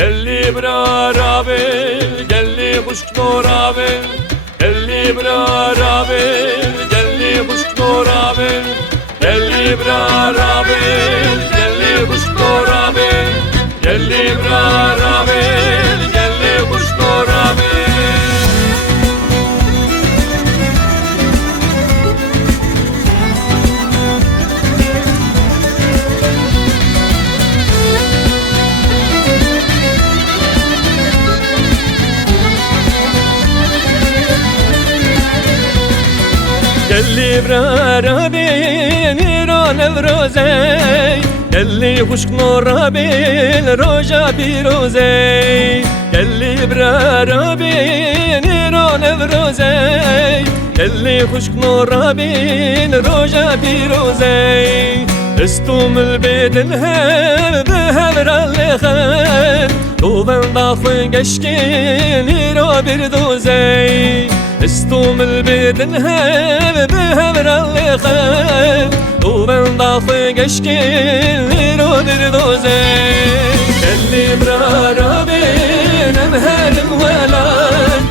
gelli brarabil, gelli kuşk norabil, gelli brarabil, gelli kuşk norabil, gelli brarabil, gelli kuşk norabil, gelli brarabil, gelli kuşk norabil. gelli brarabil niro nevrozey, gelli kuşk norabil roja birozey, gelli brarabil niro nevrozey, gelli kuşk norabil roja birozey. استوم البيدن هل بهبر اللخان دوبن ضافن قشكين يرو بردوزي استوم البيدن هل بهبر اللخان دوبن ضافن قشكين يرو بردوزي اللي برارا بين امهال الولاد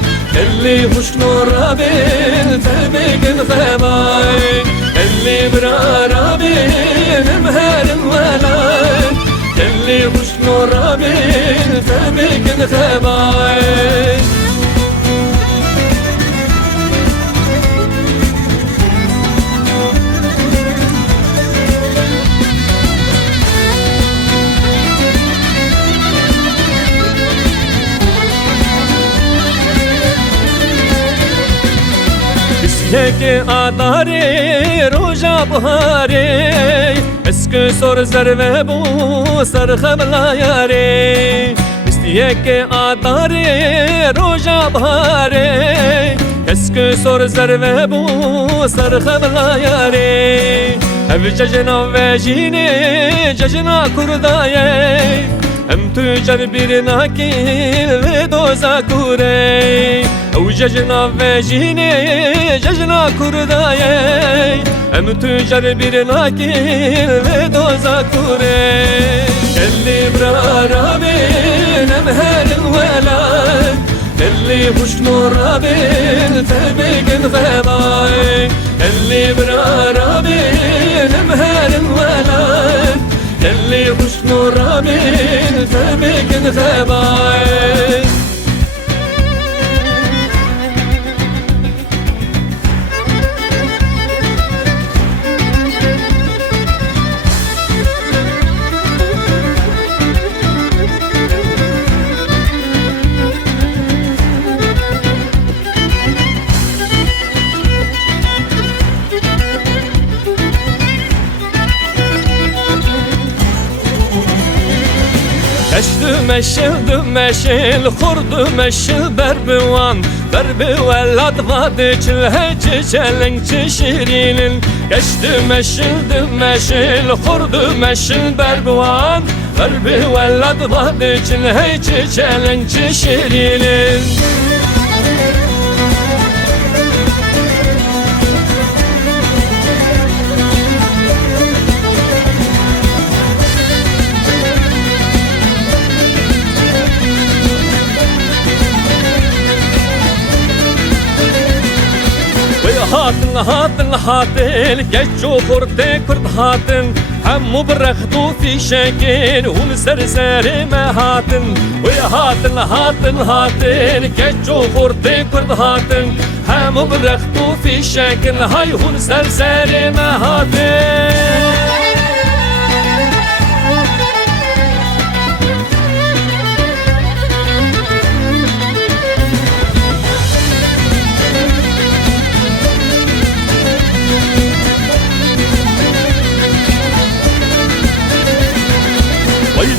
اللي خش نور بين فبيك الخباي اللي برارا بين امهال الولاد اللي خش نور بين فبيك الخباي یکی آداری روزا بهاری اسک سر زربه بو سر خبلایاری است یکی آداری روزا بهاری اسک سر زربه بو سر خبلایاری هب ججنا وجینی ججنا کردایه هم تجار بیرنا کیل دوزا کوری او ججنا وجینی ججنا کردایه هم تجار بیرنا کیل دوزا کوری اللي برارا بین امهال الولاد اللي خش نور بین فبيك الغباي اللي برارا بین امهال الولاد اللي خش نور بين فبيك الغباي دمشل خورد مشل بربوان بربو ولاد وادچ الهج چلنگ چشیرین گشت دمشل خورد مشل بربوان بربو ولاد وادچ الهج چلنگ چشیرین هاتن گچو خورده کرد هاتن همو برخدو فی شکل اون سر ما هاتن وی هاتن گچو خورده کرد هاتن همو برخدو فی شکل های اون سر ما هاتن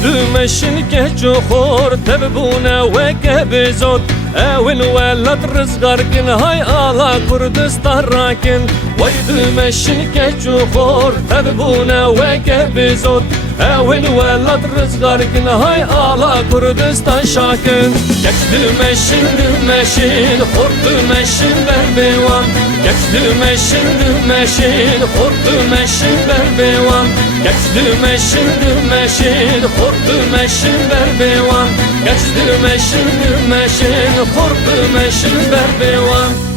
دمشن كهجو خور تببونا وكبزود اول ولد رزقار كن هاي آلا كردستان راكن ويدمشن كهجو خور تببونا وكبزود اول ولد رزقار كن هاي آلا كردستان شاكن يك دمشن خور دمشن بربوان يك dümeşin Xor dümeşin berbevan Geç dümeşin Xor dümeşin berbevan Geç dümeşin Xor dümeşin berbevan